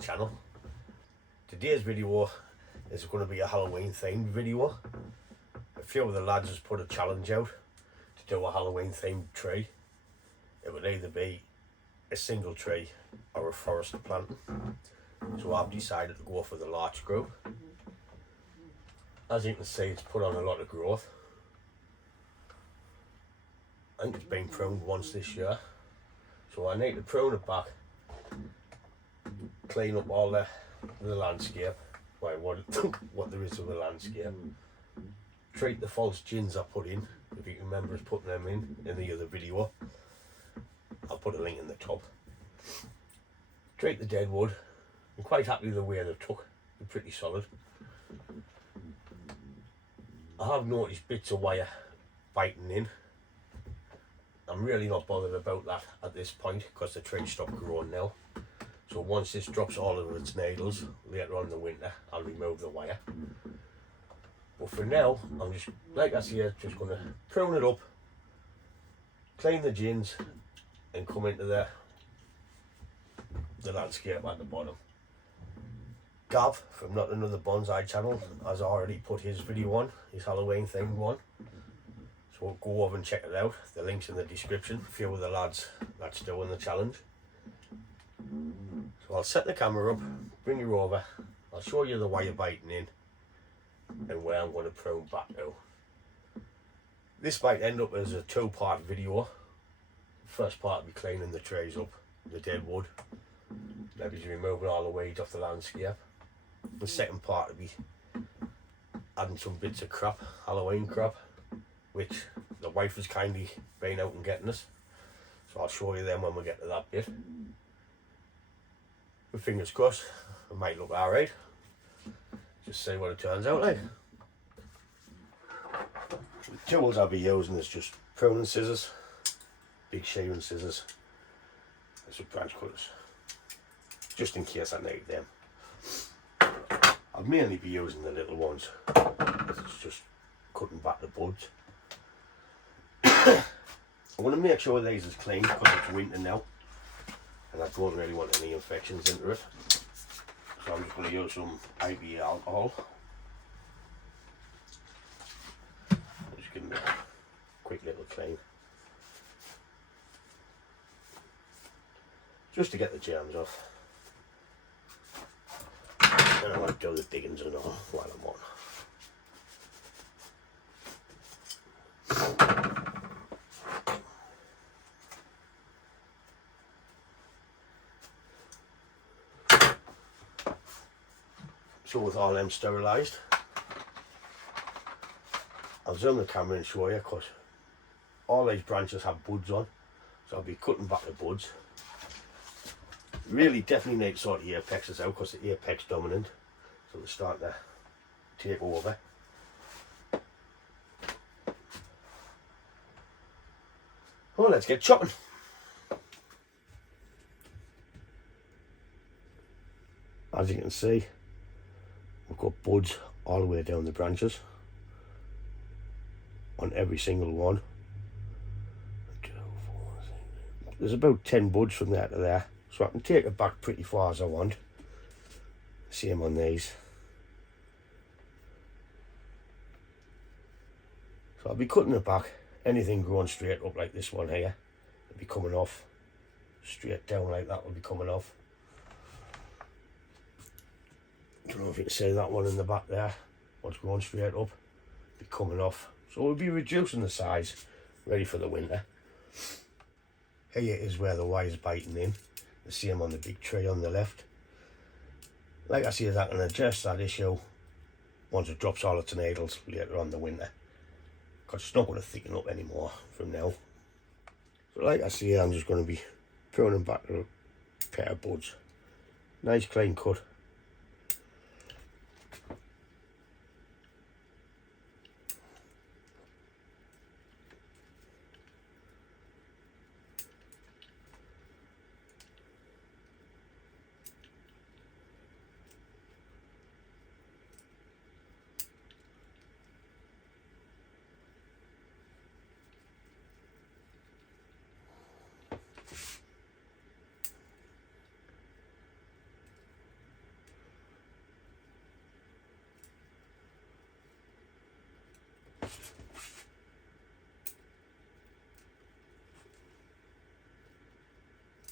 channel. Today's video is going to be a Halloween themed video. A few of the lads has put a challenge out to do a Halloween themed tree. It would either be a single tree or a forest planting. So I've decided to go for the Larch group. As you can see, it's put on a lot of growth. I think it's been pruned once this year. So I need to prune it back, clean up all the landscape, well, what there is of the landscape. Treat the false gins I put in, if you can remember us putting them in the other video. I'll put a link in the top. Treat the Deadwood. I'm quite happy with the way they took. They're pretty solid. I have noticed bits of wire biting in. I'm really not bothered about that at this point because the tree stopped growing now. So once this drops all of its needles later on in the winter, I'll remove the wire. But for now, I'm just, like I said, just going to prune it up, clean the gins, and come into the landscape at the bottom. Gav from Not Another Bonsai channel has already put his video on, his Halloween themed one. So go over and check it out. The link's in the description. A few of the lads that's doing the challenge. So I'll set the camera up, bring you over. I'll show you the wire biting in and where I'm going to prune back now. This might end up as a two-part video. First part will be cleaning the trees up, the deadwood. Maybe just removing all the weeds off the landscape. The second part will be adding some bits of crap, Halloween crap, which the wife has kindly been out and getting us. So I'll show you them when we get to that bit. With fingers crossed, it might look alright. Just see what it turns out like. The tools I'll be using is just pruning scissors, big shearing scissors, and some branch cutters, just in case I need them. I'll mainly be using the little ones, because it's just cutting back the buds. I want to make sure these is clean because it's winter now and I don't really want any infections into it. So I'm just going to use some IBA alcohol. Just give them a quick little clean. Just to get the germs off. And I like to do the diggings and all while I'm on. So with all them sterilised, I'll zoom the camera and show you because all these branches have buds on, so I'll be cutting back the buds. Really definitely need to sort the apexes out because the apex dominant, so they're starting to take over. Well, let's get chopping. As you can see, we've got buds all the way down the branches on every single one. There's about 10 buds from there to there, so I can take it back pretty far as I want. Same on these. So I'll be cutting it back. Anything growing straight up like this one here will be coming off. Straight down like that will be coming off. I don't know if you can see that one in the back there. What's going straight up, be coming off. So we'll be reducing the size, ready for the winter. Here is where the wire's biting in. The same on the big tree on the left. Like I said, I can adjust that issue once it drops all its needles later on in the winter. Because it's not going to thicken up anymore from now. So like I say, I'm just going to be pruning back a pair of buds. Nice clean cut.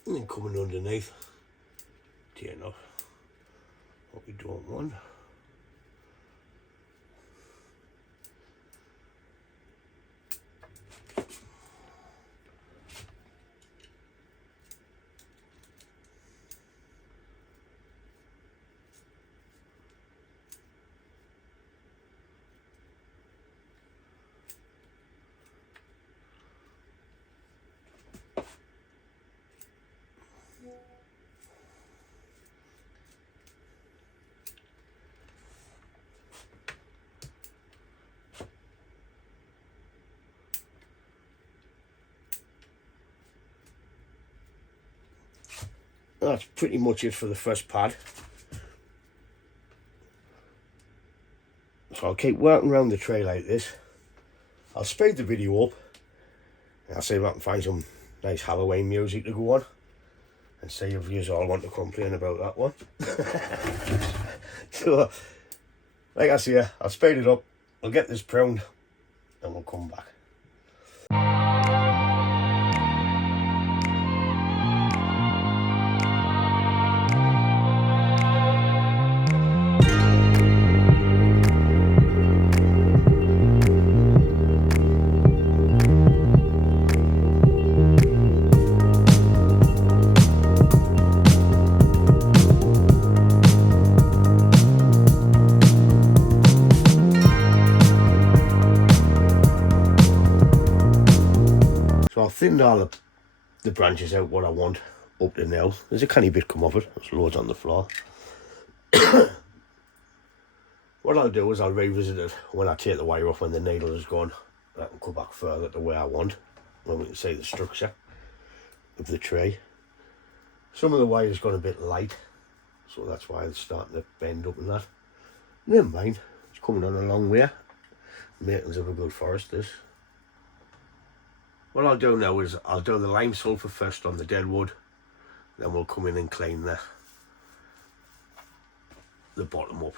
And then coming underneath, tearing off what we don't want. That's pretty much it for the first pad. So I'll keep working around the tray like this. I'll speed the video up. And I'll see if I can find some nice Halloween music to go on. And see if you all want to complain about that one. So, like I say, I'll speed it up. I'll get this pruned. And we'll come back. So I've thinned all the branches out what I want up to now. There's a canny bit come off it. There's loads on the floor. What I'll do is I'll revisit it when I take the wire off, when the needle is gone. I can go back further to where I want, when we can see the structure of the tray. Some of the wire's gone a bit light, so that's why it's starting to bend up and that. Never mind, it's coming on a long way. Maintenance of a good forest, this. What I'll do now is I'll do the lime sulphur first on the Deadwood, then we'll come in and clean the bottom up.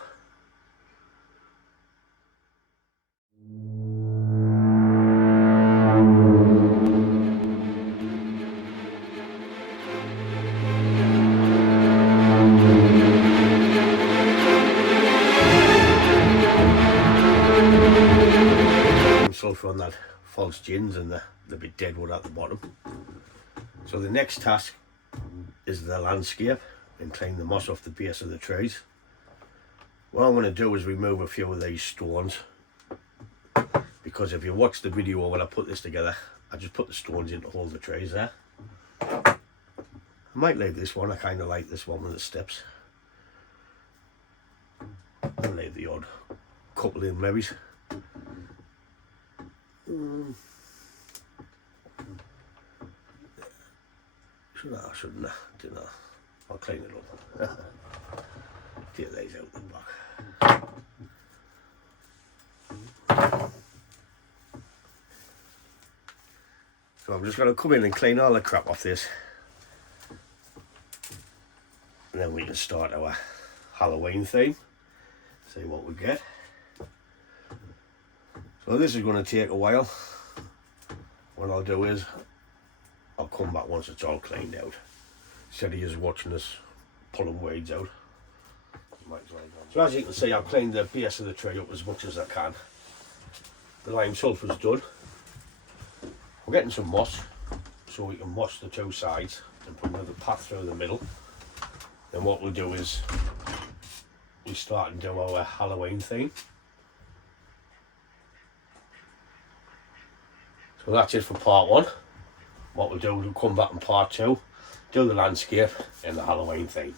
Sulphur on that false gins and the bit Deadwood at the bottom. So the next task is the landscape and clean the moss off the base of the trees. What I'm going to do is remove a few of these stones, because if you watch the video when I put this together, I just put the stones in to hold the trees there. I might leave this one, I kind of like this one with the steps. I'll leave the odd couple in maybe. Should I, shouldn't I? Don't know. I'll clean it up. Get these out the back. So I'm just going to come in and clean all the crap off this. And then we can start our Halloween theme. See what we get. So this is going to take a while. What I'll do is I'll come back once it's all cleaned out. Instead of just watching us pulling weeds out. So as you can see, I've cleaned the base of the tree up as much as I can. The lime sulphur's done. We're getting some moss so we can moss the two sides and put another path through the middle. Then what we'll do is we start and do our Halloween theme. So that's it for part one. What we'll do is we'll come back in part two, do the landscape and the Halloween theme.